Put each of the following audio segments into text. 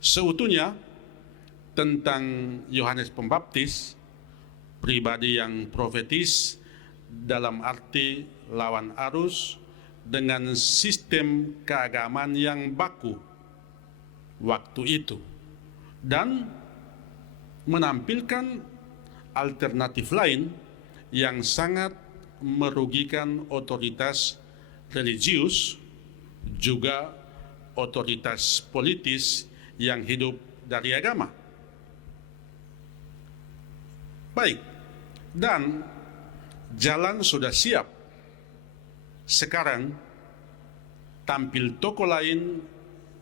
Seutuhnya tentang Yohanes Pembaptis, pribadi yang profetis dalam arti lawan arus dengan sistem keagamaan yang baku waktu itu dan menampilkan alternatif lain yang sangat merugikan otoritas religius juga otoritas politis yang hidup dari agama. Baik, dan jalan sudah siap. Sekarang tampil tokoh lain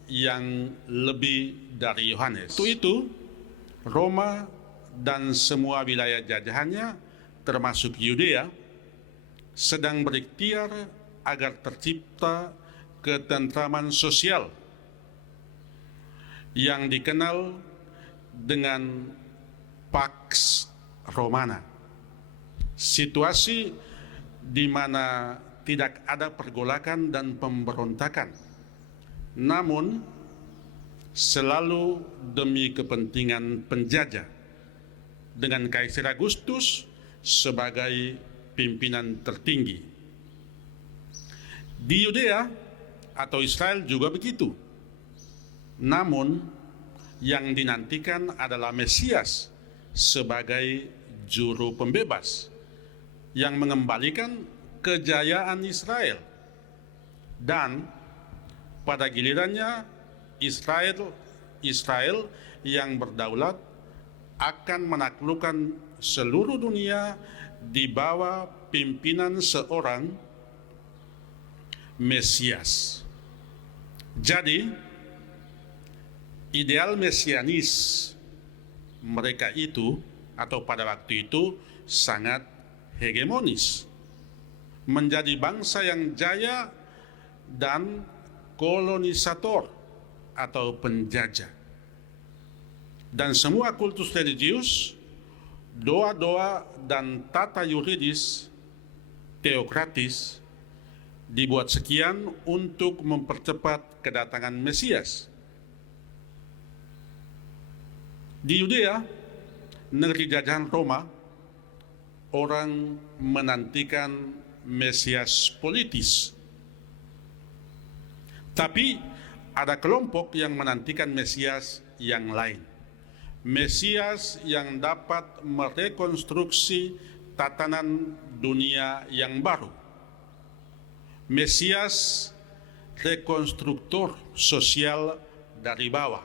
yang lebih dari Yohanes. Itu Roma dan semua wilayah jajahannya termasuk Yudea sedang berikhtiar agar tercipta ketentraman sosial yang dikenal dengan Pax Romana. Situasi di mana tidak ada pergolakan dan pemberontakan, namun selalu demi kepentingan penjajah, dengan Kaisar Agustus sebagai pimpinan tertinggi. Di Yudea atau Israel juga begitu. Namun yang dinantikan adalah Mesias sebagai juru pembebas yang mengembalikan kejayaan Israel, dan pada gilirannya Israel yang berdaulat akan menaklukkan seluruh dunia di bawah pimpinan seorang Mesias. Jadi ideal mesianis mereka itu atau pada waktu itu sangat hegemonis, menjadi bangsa yang jaya dan kolonisator atau penjajah. Dan semua kultus religius, doa-doa dan tata yuridis teokratis dibuat sekian untuk mempercepat kedatangan Mesias. Di Yudea, negeri jajahan Roma, orang menantikan Mesias politis. Tapi ada kelompok yang menantikan Mesias yang lain. Mesias yang dapat merekonstruksi tatanan dunia yang baru. Mesias rekonstruktor sosial dari bawah.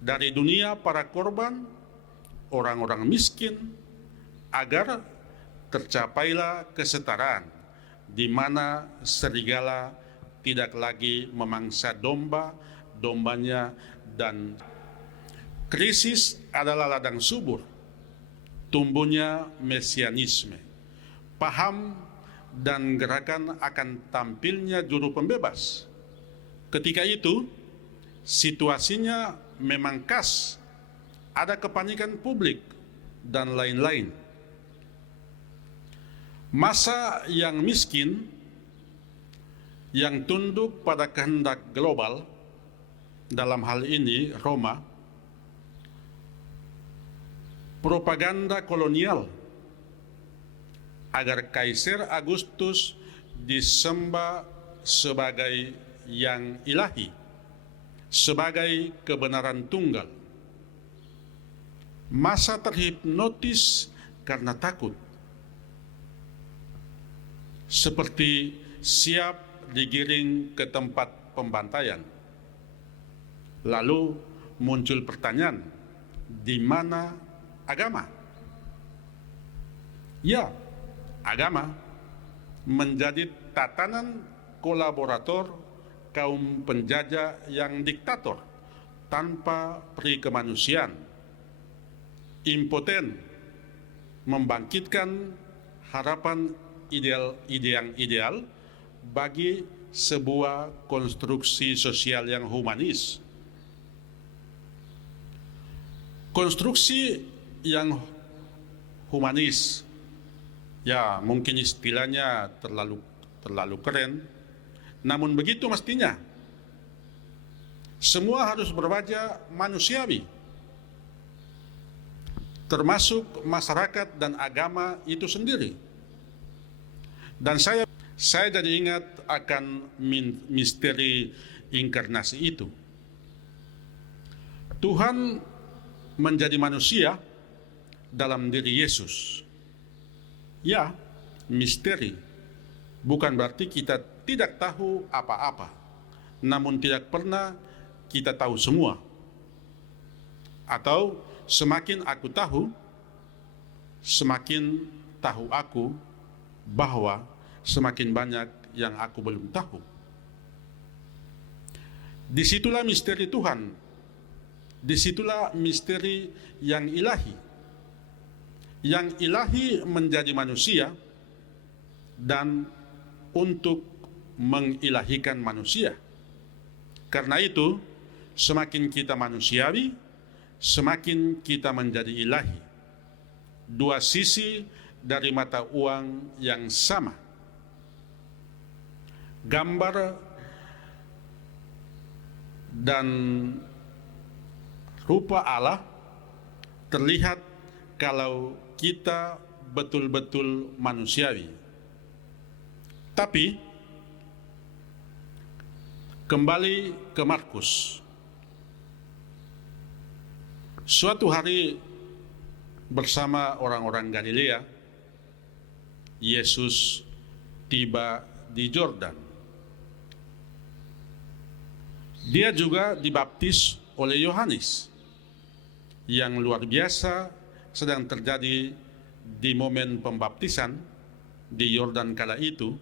Dari dunia para korban, orang-orang miskin, agar tercapailah kesetaraan di mana serigala tidak lagi memangsa dombanya, dan krisis adalah ladang subur tumbuhnya mesianisme. Paham dan gerakan akan tampilnya juru pembebas. Ketika itu situasinya memang khas, ada kepanikan publik dan lain-lain. Masa yang miskin, yang tunduk pada kehendak global, dalam hal ini Roma, propaganda kolonial agar Kaisar Agustus disembah sebagai yang ilahi, sebagai kebenaran tunggal. Masa terhipnotis karena takut, seperti siap digiring ke tempat pembantaian. Lalu muncul pertanyaan, di mana agama? Ya, agama menjadi tatanan kolaborator kaum penjajah yang diktator tanpa peri kemanusiaan, impoten, membangkitkan harapan ideal bagi sebuah konstruksi sosial yang humanis. Konstruksi yang humanis, ya mungkin istilahnya terlalu keren, namun begitu mestinya. Semua harus berwajah manusiawi, termasuk masyarakat dan agama itu sendiri. Dan saya jadi ingat akan misteri inkarnasi itu. Tuhan menjadi manusia dalam diri Yesus. Ya, misteri. Bukan berarti kita tidak tahu apa-apa, namun tidak pernah kita tahu semua. Atau semakin aku tahu, semakin tahu aku bahwa semakin banyak yang aku belum tahu. Disitulah misteri Tuhan. Disitulah misteri yang ilahi. Yang ilahi menjadi manusia dan untuk mengilahikan manusia. Karena itu, semakin kita manusiawi, semakin kita menjadi ilahi. Dua sisi dari mata uang yang sama. Gambar dan rupa Allah terlihat kalau kita betul-betul manusiawi. Tapi kembali ke Markus. Suatu hari bersama orang-orang Galilea, Yesus tiba di Yordan. Dia juga dibaptis oleh Yohanes. Yang luar biasa sedang terjadi di momen pembaptisan di Yordan kala itu,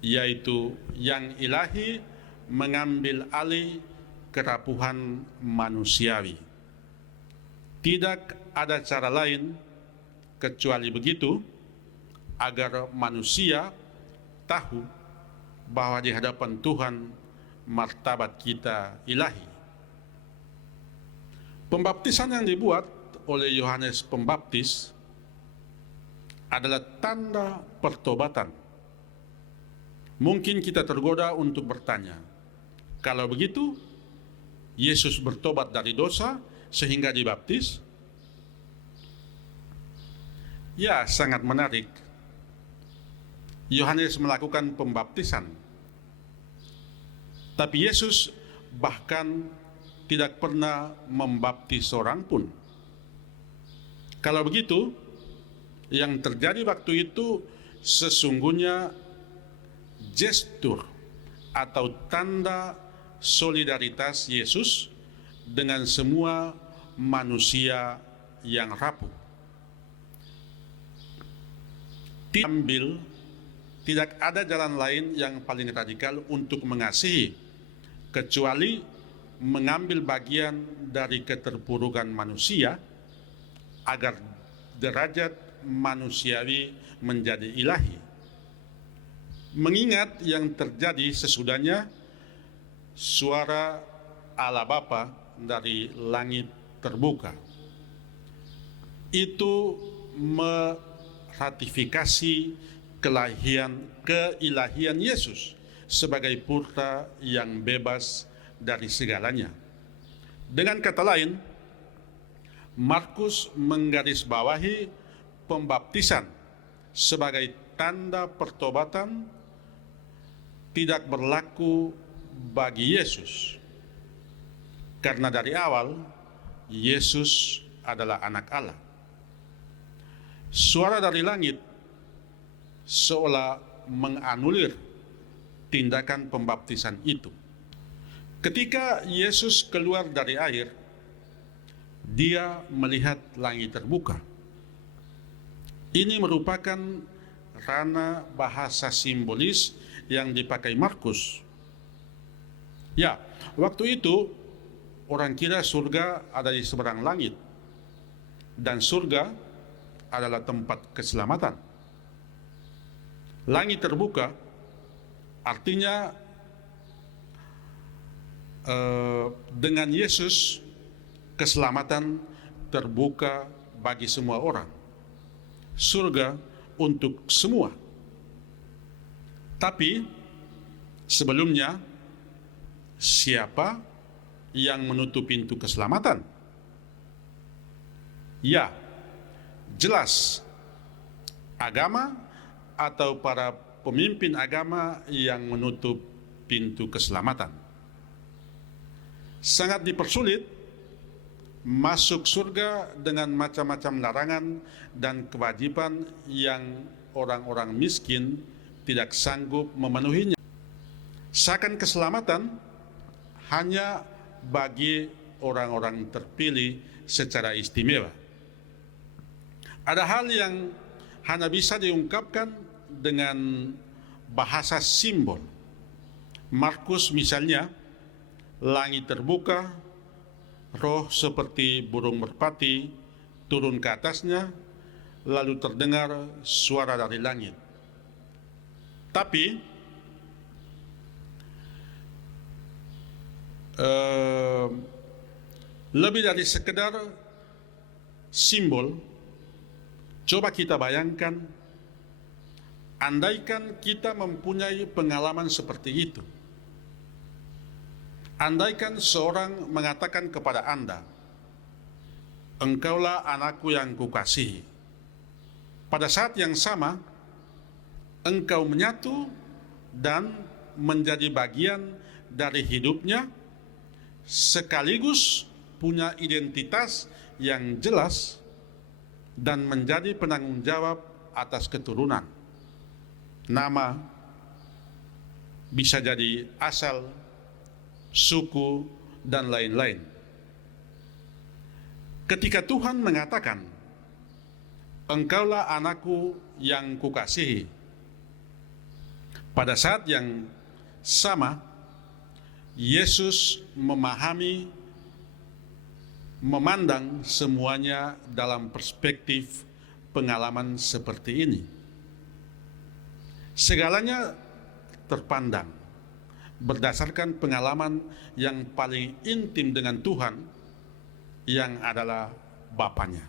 yaitu yang ilahi mengambil alih kerapuhan manusiawi. Tidak ada cara lain kecuali begitu agar manusia tahu bahwa di hadapan Tuhan martabat kita ilahi. Pembaptisan yang dibuat oleh Yohanes Pembaptis adalah tanda pertobatan. Mungkin kita tergoda untuk bertanya, kalau begitu, Yesus bertobat dari dosa sehingga dibaptis? Ya, sangat menarik. Yohanes melakukan pembaptisan, tapi Yesus bahkan tidak pernah membaptis seorang pun. Kalau begitu, yang terjadi waktu itu sesungguhnya gestur atau tanda solidaritas Yesus dengan semua manusia yang rapuh. Tidak ada jalan lain yang paling radikal untuk mengasihi kecuali mengambil bagian dari keterpurukan manusia agar derajat manusiawi menjadi ilahi. Mengingat yang terjadi sesudahnya, suara Allah Bapa dari langit terbuka. Itu meratifikasi keilahian Yesus sebagai putra yang bebas dari segalanya. Dengan kata lain, Markus menggarisbawahi pembaptisan sebagai tanda pertobatan tidak berlaku bagi Yesus, karena dari awal Yesus adalah anak Allah. Suara dari langit seolah menganulir tindakan pembaptisan itu. Ketika Yesus keluar dari air, dia melihat langit terbuka. Ini merupakan ranah bahasa simbolis yang dipakai Markus. Ya, waktu itu orang kira surga ada di seberang langit, dan surga adalah tempat keselamatan. Langit terbuka artinya dengan Yesus keselamatan terbuka bagi semua orang. Surga untuk semua. Tapi sebelumnya Siapa yang menutup pintu keselamatan? Ya, jelas agama atau para pemimpin agama yang menutup pintu keselamatan. Sangat dipersulit masuk surga dengan macam-macam larangan dan kewajiban yang orang-orang miskin tidak sanggup memenuhinya. Seakan keselamatan hanya bagi orang-orang terpilih secara istimewa. Ada hal yang hanya bisa diungkapkan dengan bahasa simbol. Markus misalnya, langit terbuka, roh seperti burung merpati turun ke atasnya, lalu terdengar suara dari langit. Tapi lebih dari sekedar simbol, coba kita bayangkan, andaikan kita mempunyai pengalaman seperti itu. Andaikan seorang mengatakan kepada Anda, "Engkaulah anakku yang kukasihi." Pada saat yang sama, engkau menyatu dan menjadi bagian dari hidupnya, sekaligus punya identitas yang jelas dan menjadi penanggung jawab atas keturunan. Nama bisa jadi asal, suku, dan lain-lain. Ketika Tuhan mengatakan, "Engkaulah anakku yang kukasihi," pada saat yang sama, Yesus memandang semuanya dalam perspektif pengalaman seperti ini. Segalanya terpandang berdasarkan pengalaman yang paling intim dengan Tuhan, yang adalah Bapanya.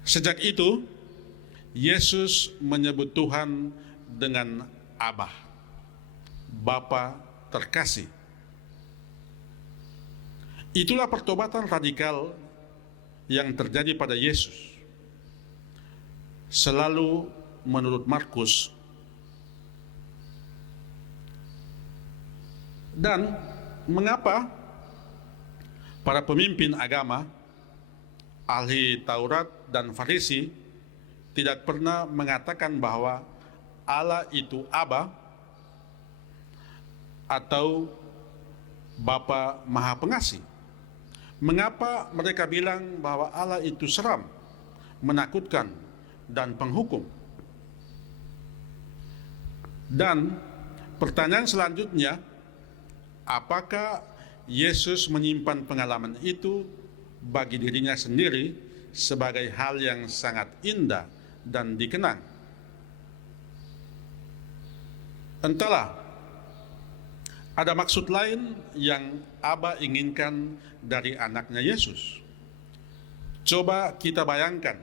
Sejak itu, Yesus menyebut Tuhan dengan Abba, Bapa terkasih. Itulah pertobatan radikal yang terjadi pada Yesus. Selalu menurut Markus. Dan mengapa para pemimpin agama, ahli Taurat dan Farisi tidak pernah mengatakan bahwa Allah itu Abba atau Bapa Maha Pengasih? Mengapa mereka bilang bahwa Allah itu seram, menakutkan, dan penghukum? Dan pertanyaan selanjutnya, apakah Yesus menyimpan pengalaman itu bagi dirinya sendiri sebagai hal yang sangat indah dan dikenang? Entahlah, ada maksud lain yang Aba inginkan dari anaknya Yesus. Coba kita bayangkan,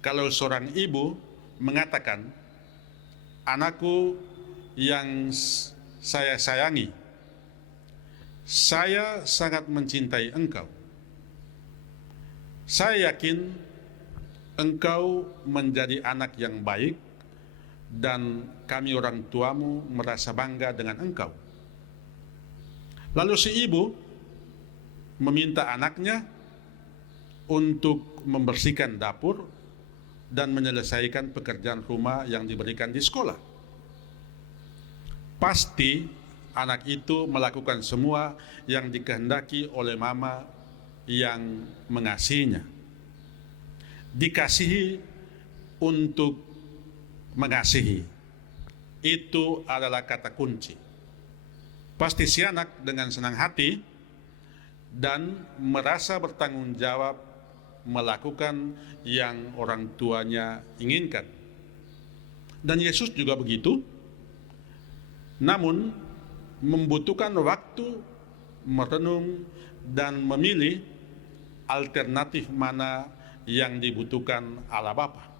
kalau seorang ibu mengatakan, "Anakku yang saya sayangi, saya sangat mencintai engkau. Saya yakin engkau menjadi anak yang baik dan kami orang tuamu merasa bangga dengan engkau." Lalu si ibu meminta anaknya untuk membersihkan dapur dan menyelesaikan pekerjaan rumah yang diberikan di sekolah. Pasti anak itu melakukan semua yang dikehendaki oleh mama yang mengasihinya. Dikasihi untuk mengasihi, itu adalah kata kunci. Pasti si anak dengan senang hati dan merasa bertanggung jawab melakukan yang orang tuanya inginkan. Dan Yesus juga begitu, namun membutuhkan waktu merenung dan memilih alternatif mana yang dibutuhkan Allah Bapa.